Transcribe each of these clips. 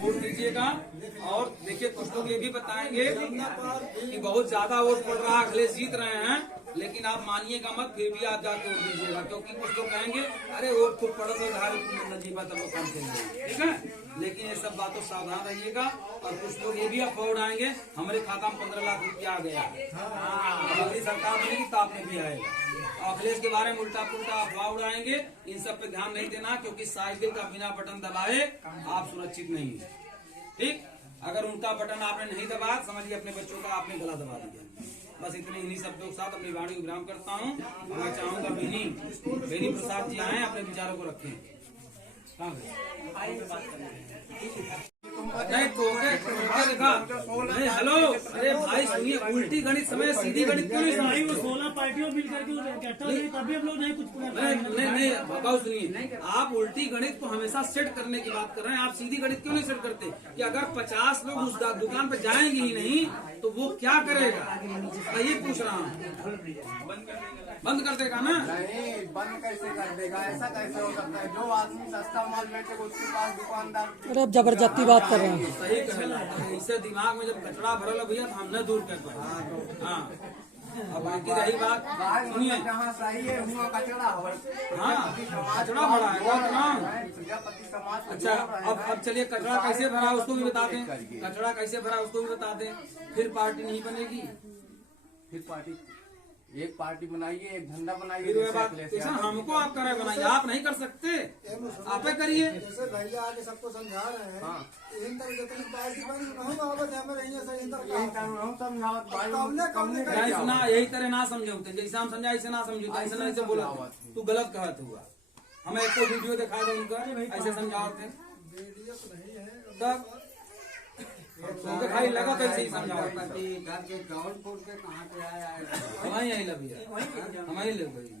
Vote दीजिएगा। और देखिए कुछ लोग ये भी बताएंगे कि बहुत ज्यादा वोट पड़ रहा है, अखिलेश जीत रहे हैं, लेकिन आप मानिएगा मत, फिर भी आप जाके वोट दीजिएगा, क्योंकि कुछ लोग कहेंगे अरे वोट खूब पड़ा तो नजीबा तब काम चलेंगे, ठीक है। लेकिन ये सब बातों सावधान रहिएगा। और कुछ लोग ये भी अफवाह उड़ाएंगे हमारे खाता में 15 लाख रुपया आ गया, अगली सरकार बनेगी तो आप में भी आएगा। अखिलेश के बारे में उल्टा पुल्टा अफवाह उड़ाएंगे, इन सब पे ध्यान नहीं देना, क्योंकि साइकिल का बिना बटन दबाए आप सुरक्षित नहीं है, ठीक। अगर उनका बटन आपने नहीं दबाया, समझिए अपने बच्चों का आपने गला दबा दिया। बस इतने इन्हीं शब्दों के साथ अपनी वाणी को विराम करता हूँ। मैं चाहूंगा बेनी प्रसाद जी आए, अपने विचारों को रखें। नहीं देखा नहीं, हेलो, अरे भाई सुनिए, उल्टी गणित समय सीधी गणित क्यों नहीं समझ? वो 16 पार्टियों मिल करके तभी हम लोग नहीं कुछ नहीं बताओ, सुनिए, आप उल्टी गणित को हमेशा सेट करने की बात कर रहे हैं, आप सीधी गणित क्यों नहीं सेट करते? कि अगर 50 लोग उस दुकान पर जाएंगे ही नहीं तो वो क्या करेगा? मैं ये पूछ रहा हूँ। बंद कर देगा ना? नहीं, बंद कैसे कर देगा? ऐसा कैसे हो सकता है? जो आदमी सस्ता माल बेचेगा उसके पास दुकानदार। अरे अब जबरदस्ती बात कर रहे हैं। सही कहला, इससे दिमाग में जब कचरा भरल है भैया तो हम न दूर कर पाए। हाँ, अब बाकी रही बात, सुनिए, जहाँ सही है हुआ कचरा हो। हाँ कचरा भरा है बहुत ना। समाज। अच्छा, अब चलिए, कचरा कैसे भरा उसको भी बता दें। कचरा कैसे भरा उसको भी बता दें, फिर पार्टी नहीं बनेगी। फिर पार्टी, एक पार्टी बनाइए, एक धंधा बनाइए। फिर वह बात ऐसा हमको आप करे बनाइए, आप नहीं कर सकते, आप करिए। जैसे भैया आगे सबको समझा रहे हैं, इन तरह जितनी पार्टी बनी नहीं सुना, यही तरह ना समझौते, जैसे हम समझा ऐसे ना समझौते, ऐसे ना ऐसे बोला तू गलत कहत हुआ। हमें एक तो वीडियो दिखा दो उनका, ऐसे समझाओ थे तब दिखाई लगा तो ऐसे ही समझाओ। हमारे यही लगी है, हमारी लोग गई।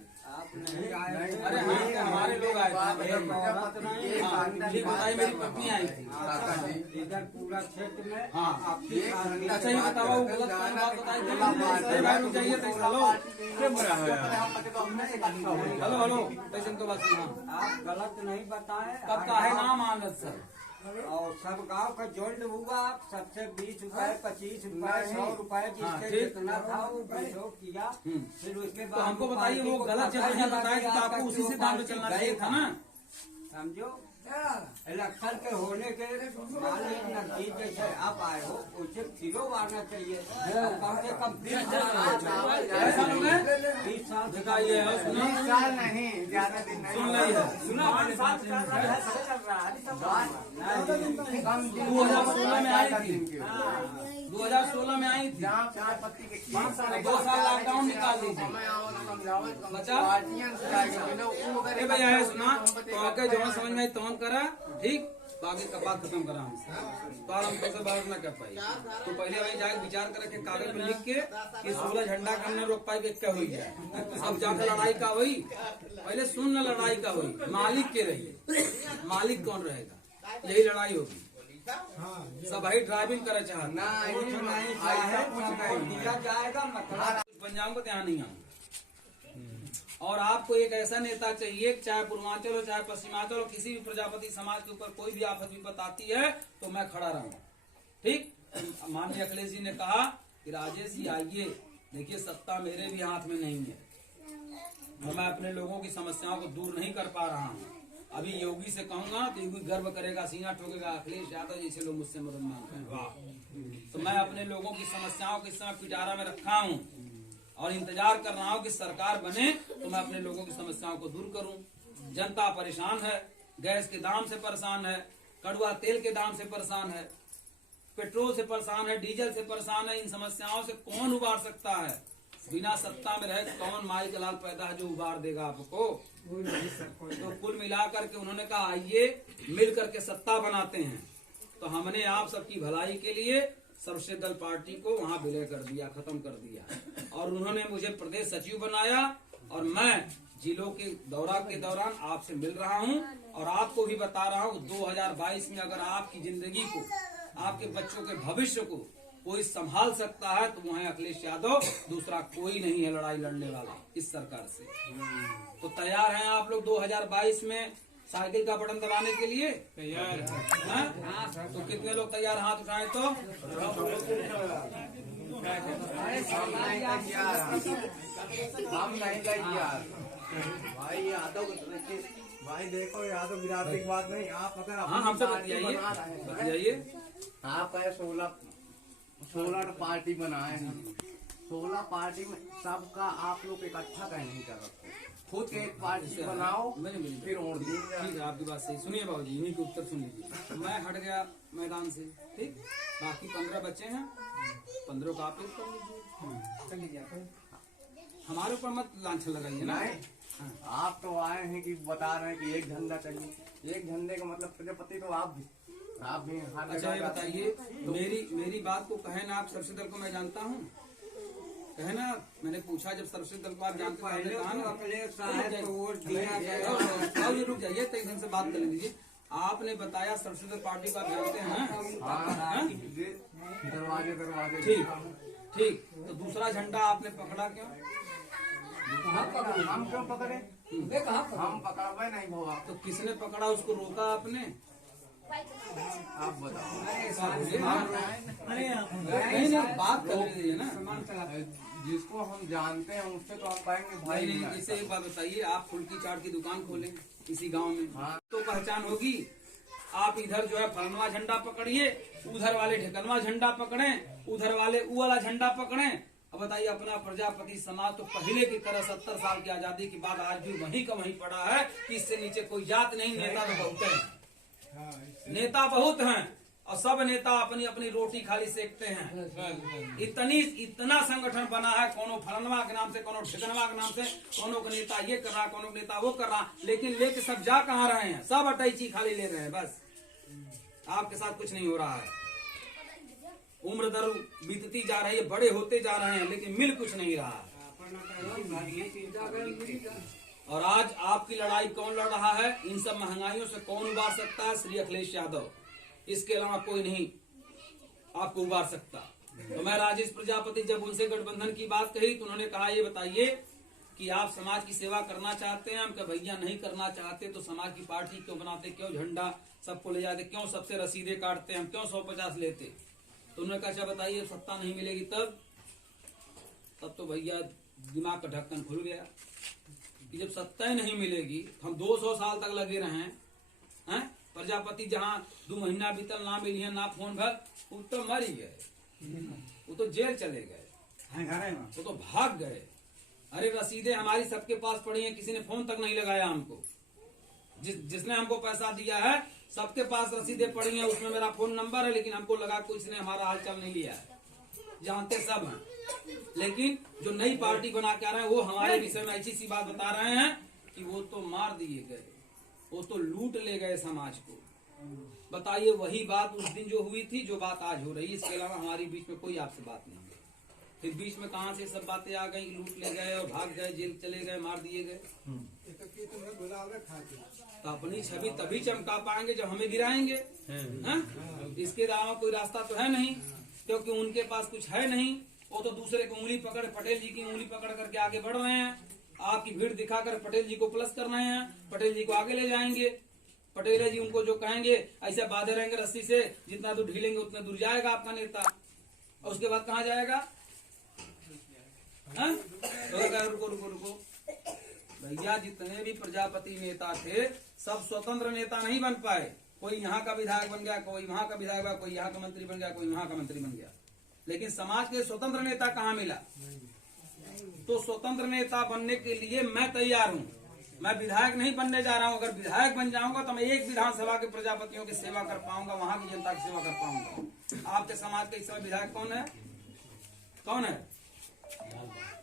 अरे हमारे लोग आए थे, ठीक बताइए, मेरी पत्नी आई थी इधर पूरा क्षेत्र में। हाँ अच्छा, ये बताओ वो गलत बात बताई चाहिए तो हेलो हेलो पेशेंट को बात सुना, आप गलत नहीं बताए। कब का है नाम आनंद सर, और सब गांव का जोल्ड हुआ, सबसे 20 रुपए 25 रुपए 100 रुपए जिसके जितना था वो सहयोग किया। फिर उसके तो बाद हमको बताइए वो गलत जब नहीं बताया तो आपको उसी से दाम पे चलना चाहिए था ना। समझो, इलेक्शन के होने के नजदीक जैसे आप आए हो उसे फिरो आना चाहिए। कम से कम 20 साल दिखाइए, सुना साल नहीं, ज्यादा दिन नहीं। सुन रही है, सुना 2016 में आई थी, 2016 में आई थी, जहाँ चाय पत्ती के 2 साल लॉकडाउन निकाल दीजिए। बचा अरे भैया है सुना, तो आके जो समझ में तो करा, ठीक, तो आगे का बात खत्म करा हमसे, तो हम कैसे बात न कर पाई। तो पहले वही जाके विचार करके कागज पे लिख के कि 16 झंडा करने रोक पाई क्या हुई है। अब जाकर लड़ाई का हुई, पहले सुन न लड़ाई का हुई, मालिक के रही, मालिक कौन रहेगा, यही लड़ाई होगी। सब भाई ड्राइविंग करे चाह दिया जाएगा, मतलब पंजाब को ध्यान नहीं आऊंगा। और आपको एक ऐसा नेता चाहिए, चाहे पूर्वांचल हो चाहे पश्चिमांचल हो, किसी भी प्रजापति समाज के ऊपर कोई भी आफत विपत आती है तो मैं खड़ा रहूंगा, ठीक। माननीय अखिलेश जी ने कहा कि राजेश जी आइए, देखिए सत्ता मेरे भी हाथ में नहीं है, मैं अपने लोगों की समस्याओं को दूर नहीं कर पा रहा हूँ। अभी योगी से कहूंगा तो योगी गर्व करेगा, सीना ठोकेगा, अखिलेश यादव जैसे लोग मुझसे मदद मांगते हैं, वाह। तो मैं अपने लोगों की समस्याओं को इस समय पिटारा में रखा हूँ और इंतजार कर रहा हूँ कि सरकार बने तो मैं अपने लोगों की समस्याओं को दूर करूं। जनता परेशान है, गैस के दाम से परेशान है, कड़वा तेल के दाम से परेशान है, पेट्रोल से परेशान है, डीजल से परेशान है। इन समस्याओं से कौन उबार सकता है? बिना सत्ता में रहे कौन माई का लाल पैदा है जो उबार देगा आपको? तो कुल मिलाकर के उन्होंने कहा आइए मिल करके सत्ता बनाते हैं। तो हमने आप सबकी भलाई के लिए सर्वश्रेष्ठ दल पार्टी को वहां विलय कर दिया, खत्म कर दिया, और उन्होंने मुझे प्रदेश सचिव बनाया और मैं जिलों के दौरा के दौरान आपसे मिल रहा हूं और आपको भी बता रहा हूं 2022 में अगर आपकी जिंदगी को, आपके बच्चों के भविष्य को कोई संभाल सकता है तो वहाँ अखिलेश यादव, दूसरा कोई नहीं है लड़ाई लड़ने वाला इस सरकार से। तो तैयार हैं आप लोग 2022 में साइकिल का बटन दबाने के लिए तैयार? तो कितने लोग तैयार हाथ उठाएं तो? हम नहीं तैयार भाई। यादव भाई देखो, यादव गिराने की बात नहीं। आप अगर हाँ, हमसे बताइए। आप कहे 16 पार्टी बनाए हैं। 16 पार्टी में सबका आप लोग इकट्ठा कहीं नहीं कर सकते। खुद एक पार्टी बनाओ, फिर और ठीक है, आपकी बात सही। सुनिए बाबूजी, इन्हीं के उत्तर सुन लीजिए। मैं हट गया मैदान से, ठीक। बाकी 15 बच्चे हैं, 15 को आप एक कर लीजिए। हमारे ऊपर मत लांछन लगाइए ना। आप तो आए हैं कि बता रहे हैं कि एक झंडा चाहिए। एक झंडे का मतलब प्रजापति तो आप भी अच्छा, ये बताइए, मेरी बात को कहे ना। आप सरस्वती दल को मैं जानता हूँ, कहे ना। मैंने पूछा जब सरस्वती दल को आप जानते हैं, कहा ना रुक जाइए, तो एकदम से बात कर लीजिए। आपने बताया सरस्वती दल पार्टी को आप जानते हैं। दरवाजे ठीक। तो दूसरा झंडा आपने पकड़ा क्यों? हम क्यों पकड़े? हम पकड़े नहीं भोगा। तो किसने पकड़ा, उसको रोका आपने? आप बताओ। नहीं, बात कर लीजिए ना। जिसको हम जानते हैं उससे तो हम कहेंगे भाई। नहीं, इसे एक बात बताइए, आप फुल्की चाट की दुकान खोलें इसी गांव में, तो पहचान होगी। आप इधर जो है फलनवा झंडा पकड़िए, उधर वाले ढेकनवा झंडा पकड़े, उधर वाले ऊ वाला झंडा पकड़े। अब बताइए, अपना प्रजापति समाज तो पहले की तरह 70 साल की आजादी के बाद आज भी वहीं का वहीं पड़ा है कि इससे नीचे कोई जात नहीं। नेता तो बहुत है, नेता बहुत हैं, और सब नेता अपनी अपनी रोटी खाली सेकते हैं। इतना संगठन बना है, कोनो फलनवा के नाम से, कोनो ठिकनवा के नाम से, कोनो का नेता ये कर रहा, कोनो नेता वो कर रहा, लेकिन लेके सब जा कहाँ रहे हैं? सब अटैची खाली ले रहे हैं। बस आपके साथ कुछ नहीं हो रहा है। उम्र दर बीतती जा रही है, बड़े होते जा रहे हैं, लेकिन मिल कुछ नहीं रहा है। और आज आपकी लड़ाई कौन लड़ रहा है? इन सब महंगाइयों से कौन उबार सकता है? श्री अखिलेश यादव। इसके अलावा कोई नहीं आपको उबार सकता। तो मैं राजेश प्रजापति जब उनसे गठबंधन की बात कही तो उन्होंने कहा, ये बताइए कि आप समाज की सेवा करना चाहते हैं? हम कहा भैया नहीं करना चाहते तो समाज की पार्टी क्यों बनाते, क्यों झंडा सबको ले जाते, क्यों सबसे रसीदे काटते, हम क्यों 150 लेते? तो उन्होंने कहा, अच्छा बताइए, सत्ता नहीं मिलेगी तब तो भैया दिमाग का ढक्कन खुल गया कि जब सत्ता ही नहीं मिलेगी, हम 200 साल तक लगे रहे हैं। प्रजापति जहाँ 2 महीना बीतल, ना मिली है ना फोन भर, वो तो मर ही गए, वो तो जेल चले गए, वो तो भाग गए। अरे रसीदें हमारी सबके पास पड़ी हैं, किसी ने फोन तक नहीं लगाया हमको। जिसने हमको पैसा दिया है सबके पास रसीदें पड़ी हैं, उसमें मेरा फोन नंबर है, लेकिन हमको लगा कुछ ने हमारा हालचाल नहीं लिया है। जानते सब हैं, लेकिन जो नई पार्टी बना के आ रहे हैं वो हमारे विषय में ऐसी सी बात बता रहे हैं कि वो तो मार दिए गए, वो तो लूट ले गए समाज को। बताइए, वही बात उस दिन जो हुई थी, जो बात आज हो रही है। इसके अलावा हमारी बीच में कोई आपसे बात नहीं है। फिर बीच में कहां से सब बातें आ गई, लूट ले गए और भाग गए, जेल चले गए, मार दिए गए। तो अपनी छवि तभी चमका पाएंगे जब हमें गिराएंगे। इसके अलावा कोई रास्ता तो है नहीं, क्योंकि उनके पास कुछ है नहीं। वो तो दूसरे की उंगली पकड़, पटेल जी की उंगली पकड़ करके आगे बढ़ रहे हैं। आपकी भीड़ दिखाकर पटेल जी को प्लस कर रहे हैं, पटेल जी को आगे ले जाएंगे। पटेल जी उनको जो कहेंगे ऐसे बांधे रहेंगे रस्सी से, जितना दूर ढीलेंगे उतना दूर जाएगा आपका नेता। और उसके बाद कहाँ जाएगा? रुको रुको रुको भैया, जितने भी प्रजापति नेता थे सब स्वतंत्र नेता नहीं बन पाए। कोई यहाँ का विधायक बन गया, कोई वहां का विधायक बना, कोई यहाँ का मंत्री बन गया, कोई वहां का मंत्री बन गया, लेकिन समाज के स्वतंत्र नेता कहाँ मिला? तो स्वतंत्र नेता बनने के लिए मैं तैयार हूँ। मैं विधायक नहीं बनने जा रहा हूँ। अगर विधायक बन जाऊंगा तो मैं एक विधानसभा के प्रजापतियों की सेवा कर पाऊंगा, वहां की जनता की सेवा कर पाऊंगा। आपके समाज के इस समय विधायक कौन है? कौन है?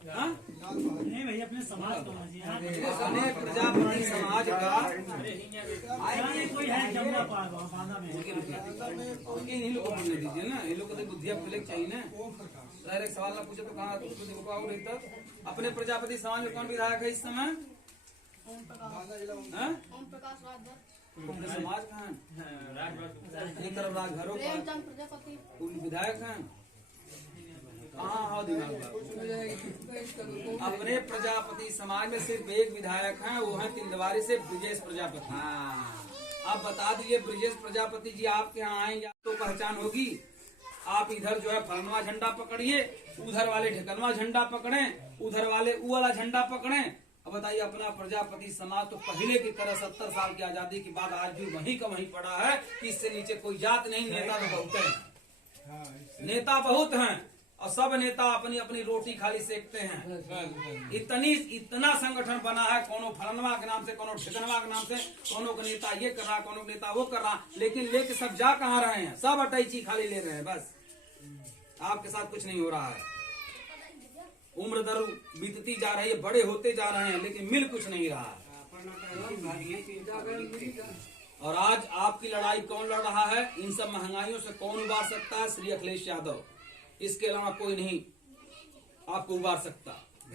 नहीं भैया, अपने समाज को अपने प्रजापति समाज का कोई है जमुना बांधा में। इन लोग को बोलने दीजिए ना, इन लोग को तो बुद्धिया खुले चाहिए ना। अगर एक सवाल ना पूछे तो कहाँ देखो। अपने प्रजापति समाज में कौन विधायक है इस समय? समाज का है, एक तरफ राजघरों का विधायक हैं। कहाँ हो दिमाग बाबू? अपने प्रजापति समाज में सिर्फ एक विधायक हैं, वो है तिलदवारी से ब्रिजेश प्रजापति। आप बता दीजिए ब्रिजेश प्रजापति जी आपके यहाँ आएंगे तो पहचान होगी। आप इधर जो है फलनवा झंडा पकड़िए, उधर वाले ढिकनवा झंडा पकड़े, उधर वाले ऊ वाला झंडा पकड़े। अब बताइए अपना प्रजापति समाज तो पहले की तरह 70 साल की आजादी के बाद आज भी वहीं का वहीं पड़ा है कि इससे नीचे कोई जात नहीं। नेता तो बहुत हैं, नेता बहुत हैं और सब नेता अपनी अपनी रोटी खाली सेकते हैं। इतना संगठन बना है, कोनो फलनवा के नाम से, कोनो ठिकनवा के नाम से, कोनो का नेता ये कर रहा, कोनो का नेता वो कर रहा, लेकिन लेके सब जा कहाँ रहे हैं? सब अटैची खाली ले रहे हैं। बस आपके साथ कुछ नहीं हो रहा है। उम्र दर बीतती जा रही है, बड़े होते जा रहे हैं, लेकिन मिल कुछ नहीं रहा है। और आज आपकी लड़ाई कौन लड़ रहा है? इन सब महंगाइयों से कौन उबार सकता है? श्री अखिलेश यादव, इसके अलावा कोई नहीं आपको उबार सकता।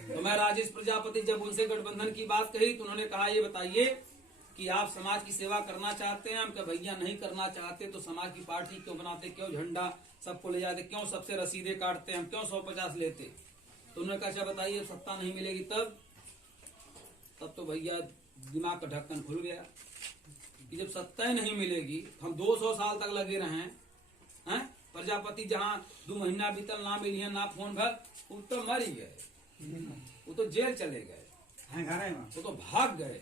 तो मैं राजेश प्रजापति जब उनसे गठबंधन की बात कही तो उन्होंने कहा ये बताइए कि आप समाज की सेवा करना चाहते हैं? हम कहा भैया नहीं करना चाहते तो समाज की पार्टी क्यों बनाते, क्यों झंडा सबको ले जाते, क्यों सबसे रसीदे काटते, हम क्यों 150 लेते? तो उन्होंने कहा अच्छा बताइए सत्ता नहीं मिलेगी तब तो भैया दिमाग का ढक्कन खुल गया कि जब सत्ता ही नहीं मिलेगी, हम 200 साल तक लगे रहे हैं। प्रजापति जहाँ 2 महीना बीतल ना मिली है ना फोन भर, वो तो मर ही गए, वो तो जेल चले गए, वो तो भाग गए।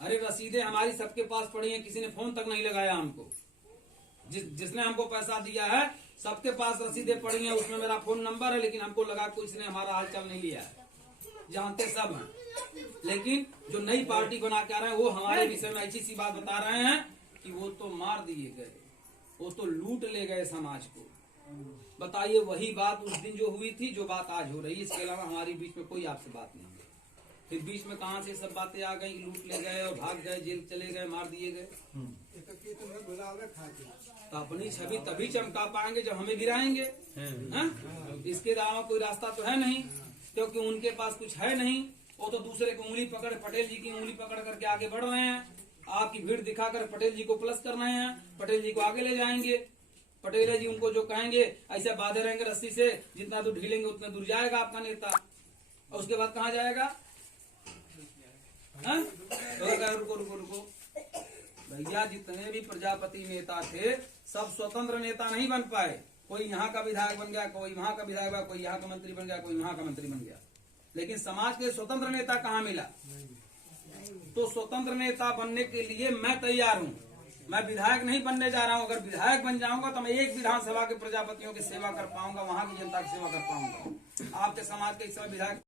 अरे रसीदें हमारी सबके पास पड़ी हैं, किसी ने फोन तक नहीं लगाया हमको। जिसने हमको पैसा दिया है सबके पास रसीदें पड़ी हैं, उसमें मेरा फोन नंबर है, लेकिन हमको लगा कोई इसने हमारा हालचाल नहीं लिया है। जानते सब हैं, लेकिन जो नई पार्टी बना के आ रहे हैं वो हमारे विषय में ऐसी सी बात बता रहे हैं कि वो तो मार दिए गए, वो तो लूट ले गए समाज को। बताइए वही बात उस दिन जो हुई थी, जो बात आज हो रही है। इसके अलावा हमारे बीच में कोई आपसे बात नहीं है। फिर बीच में कहां से सब बातें आ गई, लूट ले गए और भाग गए, जेल चले गए, मार दिए गए। तो अपनी छवि तभी चमका पाएंगे जब हमें गिराएंगे। इसके अलावा कोई रास्ता तो है नहीं, क्योंकि उनके पास कुछ है नहीं। वो तो दूसरे की उंगली पकड़, पटेल जी की उंगली पकड़ करके आगे बढ़ रहे हैं। आपकी भीड़ दिखाकर पटेल जी को प्लस कर रहे हैं, पटेल जी को आगे ले जाएंगे। पटेल जी उनको जो कहेंगे ऐसे बांधे रहेंगे रस्सी से, जितना दूर ढीलेंगे उतना दूर जाएगा आपका नेता। और उसके बाद कहाँ जाएगा? रुको रुको रुको भैया, जितने भी प्रजापति नेता थे सब स्वतंत्र नेता नहीं बन पाए। कोई यहाँ का विधायक बन गया, कोई वहां का विधायक बन गया, कोई यहाँ का मंत्री बन गया, कोई वहां का मंत्री बन गया, लेकिन समाज के स्वतंत्र नेता कहाँ मिला? तो स्वतंत्र नेता बनने के लिए मैं तैयार हूँ। मैं विधायक नहीं बनने जा रहा हूँ। अगर विधायक बन जाऊंगा तो मैं एक विधानसभा के प्रजापतियों की सेवा कर पाऊंगा, वहां की जनता की सेवा कर पाऊंगा। आपके समाज के इस समय विधायक